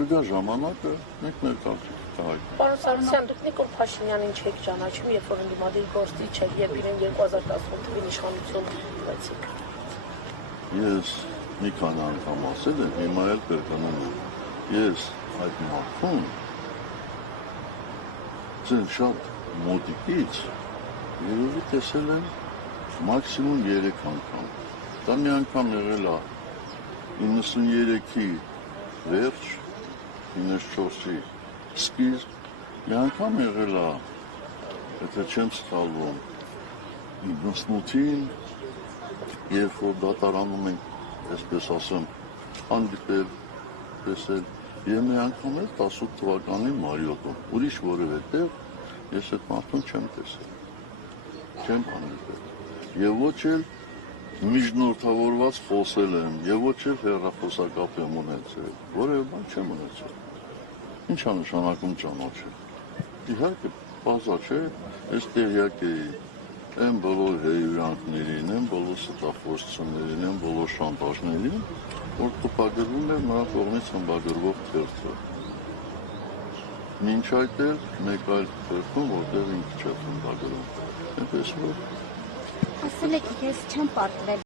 Կգա ժամանակը, մենք մեր կարծիքը կհայտնենք։ Պարոն Սարգսյան, դուք Նիկոլ Փաշինյանին չեք ճանաչում, երբ որ ընդդիմադիր գործիչ եք, երբ իրեն 2018 թվականին իշխանություն տվեցիք։ Ես մի քանի անգամ ասել եմ, հիմա էլ կրկնում եմ։ Ես այդ մարդուն ձեր շատ մոտիկից երևի տեսել եմ մաքսիմում 3 անգամ։ Դա մի անգամ եղել է 93-ի վերջ, 94-ի սկիզբ, մի անգամ եղել է, եթե չեմ սխալվում, 98-ին, երբ որ դատարանում ենք, այսպես ասեմ, հանդիպել, տեսել, եւ մի անգամ էլ 18 թվականի մայոտում, ուրիշ որևէ տեղ ես այդ մարդուն չեմ տեսել, չեմ հանդիպել, եւ ոչ էլ միջնորդավորված խոսել եմ, եւ ոչ էլ հեռախոսակապ եմ ունեցել, որևէ բան չեմ ունեցել, ինչ է նշանակում ճանաչել, իհարկե բազա չէ, ես տեղյակ էի, են բոլոր հերանքներին, են բոլոր ստախոսություններին, են բոլոր շանտաժներին, որ տպագրվում էր նրա կողմից խմբագրվող թերթը։ Մինչ այդ էլ մեկ այլ թերթում, որտեղ ինքը չէ խմբագրում։ Այնպես որ ասել եք, ես չեմ պարտվել